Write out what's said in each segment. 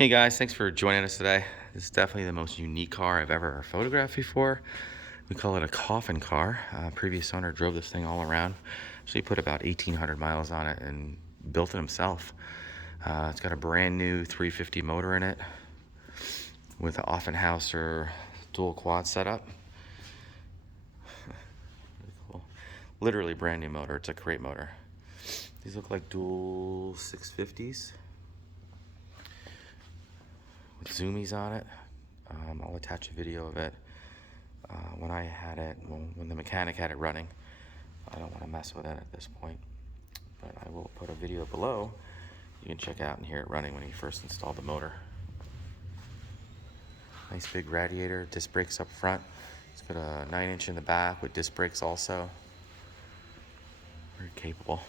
Hey guys, thanks for joining us today. This is definitely the most unique car I've ever photographed before. We call it a Coffin car. Previous owner drove this thing all around. So he put about 1,800 miles on it and built it himself. It's got a brand new 350 motor in it with an Offenhauser dual quad setup. Really cool. Literally brand new motor. It's a crate motor. These look like dual 650s. With zoomies on it. I'll attach a video of it when I had it, when the mechanic had it running. I don't want to mess with it at this point, but I will put a video below. You can check out and hear it running when he first installed the motor. Nice big radiator, disc brakes up front. It's got a 9-inch in the back with disc brakes also. Very capable.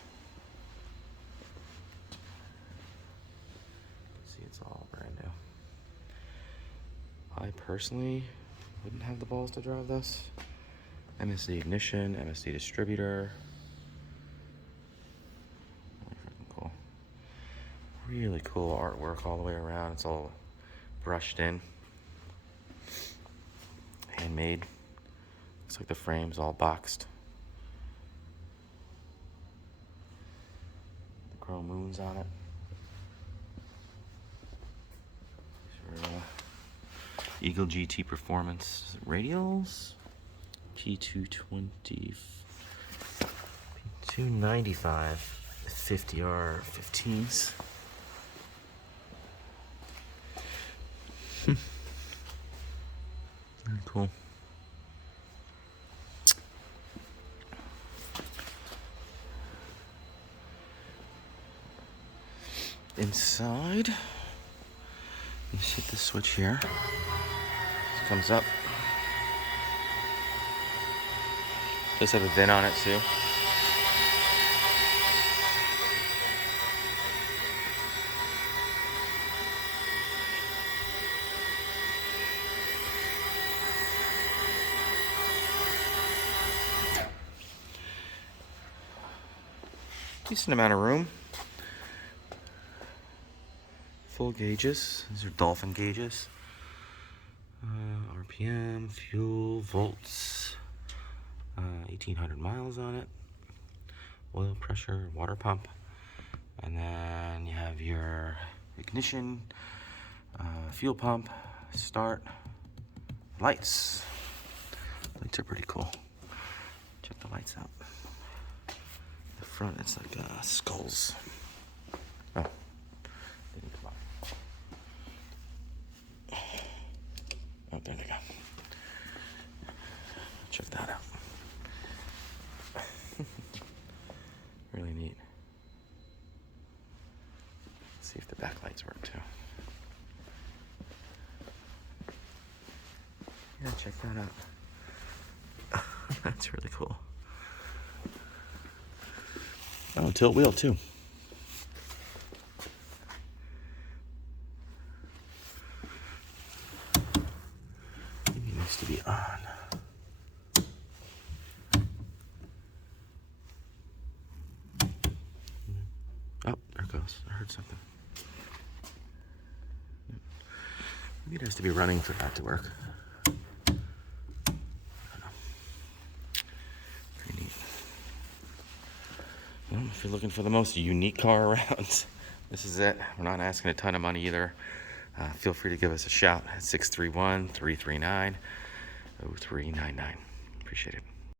See, it's all brand new. I personally wouldn't have the balls to drive this. MSD ignition, MSD distributor. Really freaking cool. Really cool artwork all the way around. It's all brushed in. Handmade. Looks like the frame's all boxed. The chrome moons on it. Eagle GT Performance radials, P220, P295, 50R 15s. Very cool. Inside, you hit the switch here. Comes up. Does have a VIN on it too. Decent amount of room. Full gauges. These are Dolphin gauges. RPM, fuel, volts, 1,800 miles on it, oil pressure, water pump, and then you have your ignition, fuel pump, start, lights. Lights are pretty cool. Check the lights out. The front, it's like skulls. Oh, didn't come up. Oh, there they go. Check that out. Really neat. Let's see if the backlights work too. Yeah, check that out. That's really cool. Oh, tilt wheel too. To be on. Oh, there it goes. I heard something. Maybe it has to be running for that to work. I don't know. Pretty neat. Well, if you're looking for the most unique car around, this is it. We're not asking a ton of money either. Feel free to give us a shout at 631-339-0399. Appreciate it.